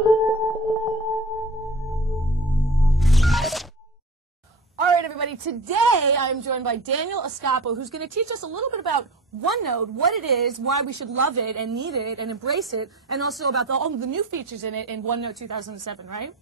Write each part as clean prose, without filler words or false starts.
All right, everybody, today I'm joined by Daniel Escapo, who's going to teach us a little bit about OneNote, what it is, why we should love it and need it and embrace it, and also about all the new features in it in OneNote 2007, right?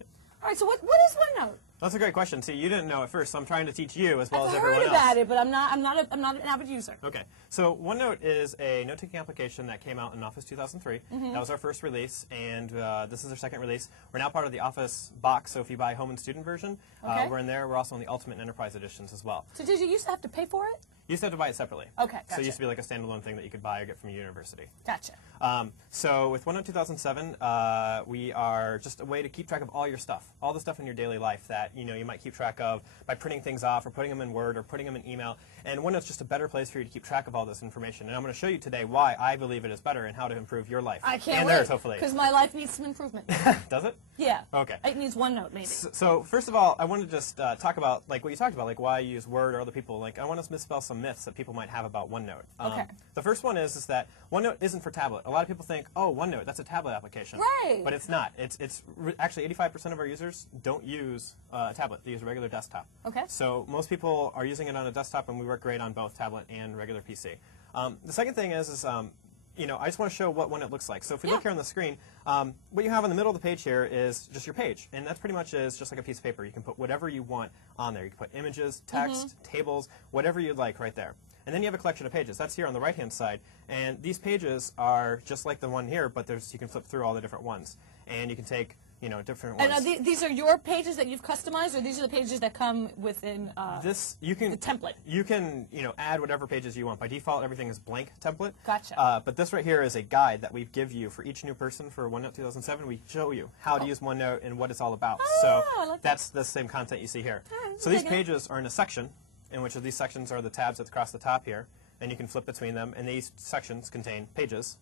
All right, so what is OneNote? That's a great question. See, you didn't know at first, so I'm trying to teach you as well as I've everyone else. heard about it, but I'm not an avid user. Okay, so OneNote is a note-taking application that came out in Office 2003. That was our first release, and this is our second release. We're now part of the Office box, so if you buy home and student version, we're in there. We're also in the Ultimate and Enterprise editions as well. So did you used to have to pay for it? You used to have to buy it separately. Okay, gotcha. So it used to be like a standalone thing that you could buy or get from a university. Gotcha. So with OneNote 2007, we are just a way to keep track of all your stuff, all the stuff in your daily life that you might keep track of by printing things off or putting them in Word or putting them in email. And OneNote's just a better place for you to keep track of all this information. And I'm going to show you today why I believe it is better and how to improve your life. I can't and wait, theirs, hopefully. because my life needs some improvement. Does it? Yeah. Okay. It needs OneNote, maybe. So first of all, I want to just talk about like what you talked about, like why you use Word or other people. Like I want to misspell some myths that people might have about OneNote. Okay. The first one is that OneNote isn't for tablet. A lot of people think, oh, OneNote, that's a tablet application. Right. But it's not. Actually 85% of our users don't use a tablet. They use a regular desktop. Okay. So most people are using it on a desktop, and we work great on both tablet and regular PC. The second thing is I just want to show what OneNote looks like. So if we look here on the screen, what you have in the middle of the page here is just your page. And that pretty much is just like a piece of paper. You can put whatever you want on there. You can put images, text, tables, whatever you'd like right there. And then you have a collection of pages. That's here on the right-hand side. And these pages are just like the one here, but you can flip through all the different ones. And you can take different ones. And these are your pages that you've customized, or these are the pages that come within the template? You can add whatever pages you want. By default, everything is blank template. Gotcha. But this right here is a guide that we give you for each new person for OneNote 2007. We show you how to use OneNote and what it's all about. So I like that's the same content you see here. So these pages are in a section, in which of these sections are the tabs that's across the top here, and you can flip between them. And these sections contain pages.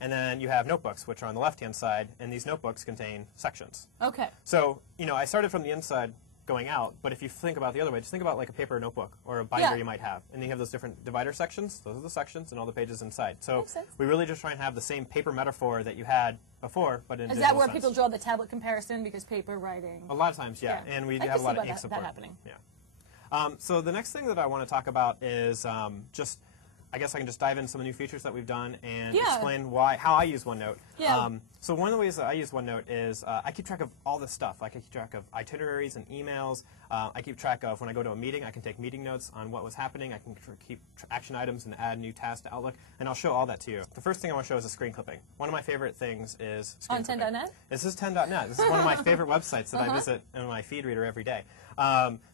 And then you have notebooks, which are on the left-hand side, and these notebooks contain sections. Okay. So, I started from the inside going out, but if you think about the other way, just think about like a paper notebook or a binder you might have. And you have those different divider sections. Those are the sections and all the pages inside. So we really just try and have the same paper metaphor that you had before, but in digital Is that where sense. people draw the tablet comparison, because paper writing? A lot of times, yeah. And we have a lot of ink support. That happening. Yeah. So the next thing that I want to talk about is I guess I can just dive into some of the new features that we've done and explain how I use OneNote. Yeah. So one of the ways that I use OneNote is I keep track of all this stuff. Like I keep track of itineraries and emails. I keep track of when I go to a meeting, I can take meeting notes on what was happening. I can keep action items and add new tasks to Outlook, and I'll show all that to you. The first thing I want to show is a screen clipping. One of my favorite things is screen clipping. On 10.net? This is 10.net. This is one of my favorite websites that I visit in my feed reader every day.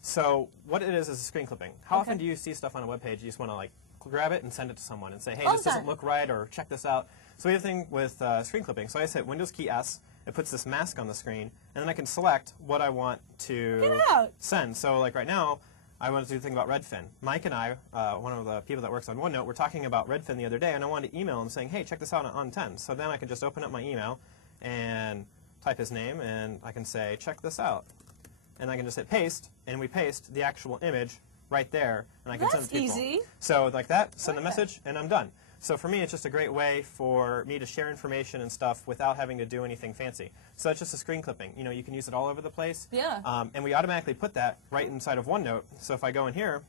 So what it is a screen clipping. How often do you see stuff on a web page, you just want to like grab it and send it to someone and say, hey, this doesn't look right, or check this out. So we have a thing with screen clipping. So I just hit Windows key S. It puts this mask on the screen, and then I can select what I want to send. So like right now, I want to do the thing about Redfin. Mike and I, one of the people that works on OneNote, were talking about Redfin the other day, and I wanted to email him saying, hey, check this out on 10. So then I can just open up my email and type his name, and I can say, check this out. And I can just hit paste, and we paste the actual image right there, and I can send it to people. That's easy. So like that, send the message, and I'm done. So for me, it's just a great way for me to share information and stuff without having to do anything fancy. So it's just a screen clipping. You can use it all over the place. Yeah. And we automatically put that right inside of OneNote. So if I go in here,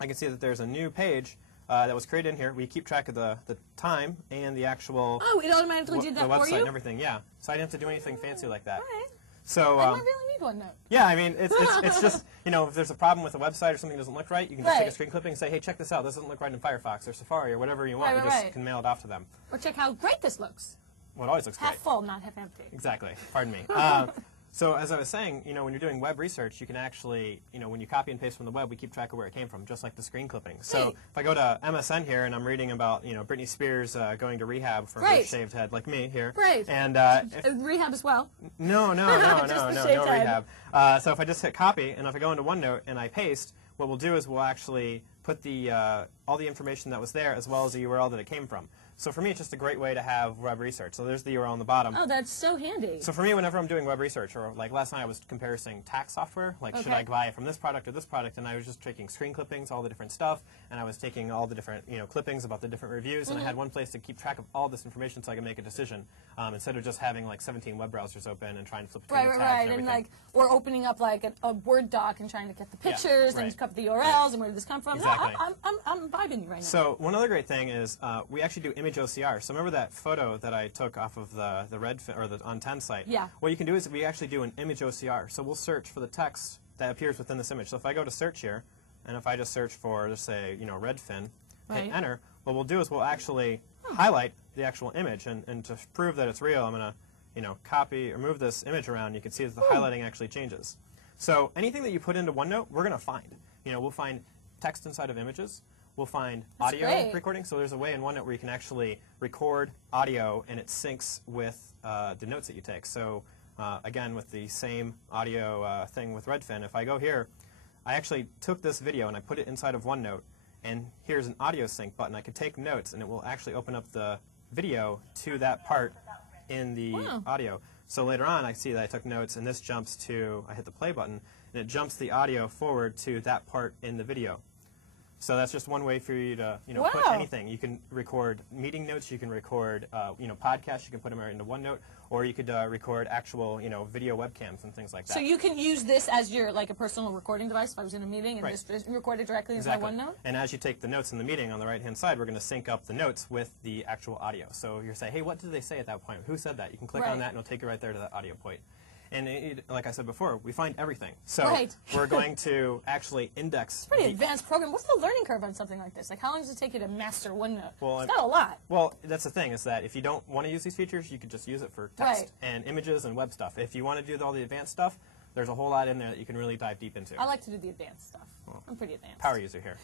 I can see that there's a new page that was created in here. We keep track of the time and the actual it automatically did that the website for you? and everything. Yeah. So I didn't have to do anything fancy like that. All right. So I might really need OneNote. yeah, I mean, it's just, if there's a problem with a website or something doesn't look right, you can just take a screen clipping and say, hey, check this out. This doesn't look right in Firefox or Safari or whatever you want. You just can mail it off to them. Or check how great this looks. Well, it always looks great. Half full, not half empty. Exactly. Pardon me. So as I was saying, when you're doing web research, you can actually, when you copy and paste from the web, we keep track of where it came from, just like the screen clipping. So if I go to MSN here and I'm reading about, Britney Spears going to rehab for her shaved head, like me here. Great. And rehab as well. No rehab. So if I just hit copy, and if I go into OneNote and I paste, what we'll do is we'll actually put all the information that was there as well as the URL that it came from. So for me, it's just a great way to have web research. So there's the URL on the bottom. Oh, that's so handy. So for me, whenever I'm doing web research, or like last night I was comparing tax software, like should I buy it from this product or this product, and I was just taking screen clippings, all the different stuff, and I was taking all the different clippings about the different reviews, and I had one place to keep track of all this information so I could make a decision, instead of just having like 17 web browsers open and trying to flip between the tabs and like, or opening up like a Word doc and trying to get the pictures and cut the URLs and where did this come from. Exactly. No, I'm vibing you right now. So one other great thing is we actually do image OCR. So remember that photo that I took off of the Redfin or the on 10 site? Yeah. What you can do is we actually do an image OCR. So we'll search for the text that appears within this image. So if I go to search here, and if I just search for, let's say, Redfin, hit enter, what we'll do is we'll actually highlight the actual image, and to prove that it's real, I'm going to, copy or move this image around. You can see that the highlighting actually changes. So anything that you put into OneNote, we're going to find. We'll find text inside of images. We'll find audio recording. So there's a way in OneNote where you can actually record audio, and it syncs with the notes that you take. So again, with the same audio thing with Redfin, if I go here, I actually took this video and I put it inside of OneNote, and here's an audio sync button. I could take notes, and it will actually open up the video to that part in the audio. So later on, I see that I took notes, and this jumps to, I hit the play button, and it jumps the audio forward to that part in the video. So that's just one way for you to, put anything. You can record meeting notes. You can record, podcasts. You can put them right into OneNote, or you could record actual, video webcams and things like that. So you can use this as your a personal recording device. If I was in a meeting and just record it directly into my OneNote. And as you take the notes in the meeting on the right-hand side, we're going to sync up the notes with the actual audio. So you say, hey, what did they say at that point? Who said that? You can click on that, and it'll take you right there to that audio point. And like I said before, we find everything. So we're going to actually index. It's a pretty advanced program. What's the learning curve on something like this? Like, how long does it take you to master OneNote? Well, it's not a lot. Well, that's the thing, is that if you don't want to use these features, you could just use it for text and images and web stuff. If you want to do all the advanced stuff, there's a whole lot in there that you can really dive deep into. I like to do the advanced stuff. Well, I'm pretty advanced. Power user here.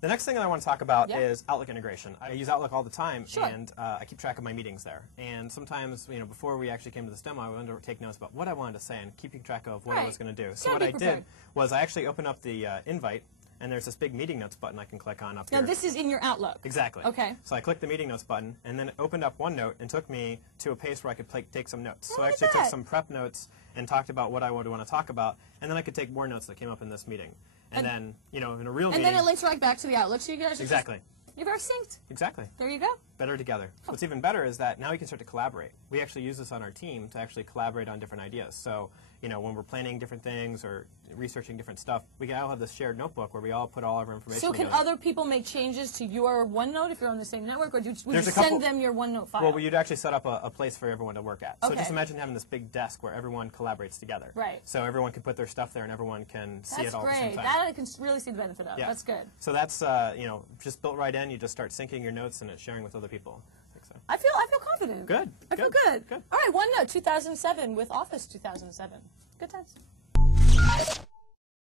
The next thing that I want to talk about is Outlook integration. I use Outlook all the time, and I keep track of my meetings there. And sometimes, before we actually came to this demo, I wanted to take notes about what I wanted to say and keeping track of what I was going to do. So what I did was I actually opened up the invite, and there's this big meeting notes button I can click on up here. Now this is in your Outlook. Exactly. Okay. So I clicked the meeting notes button, and then it opened up OneNote and took me to a page where I could take some notes. So I actually took some prep notes and talked about what I would want to talk about, and then I could take more notes that came up in this meeting. And then, in a real meeting... And then it links right back to the Outlook, so you guys are you're very synced. Exactly. There you go. Better together. What's even better is that now we can start to collaborate. We actually use this on our team to actually collaborate on different ideas. So, when we're planning different things or researching different stuff, we can all have this shared notebook where we all put all of our information together. So can other people make changes to your OneNote if you're on the same network, or would you send them your OneNote file? Well, you'd actually set up a place for everyone to work at. So just imagine having this big desk where everyone collaborates together. Right. So everyone can put their stuff there and everyone can see it all at the same time. That I can really see the benefit of. Yeah. That's good. So that's, just built right in. You just start syncing your notes and it's sharing with other people. I feel confident. Good. I feel good. All right, OneNote 2007 with Office 2007. Good times.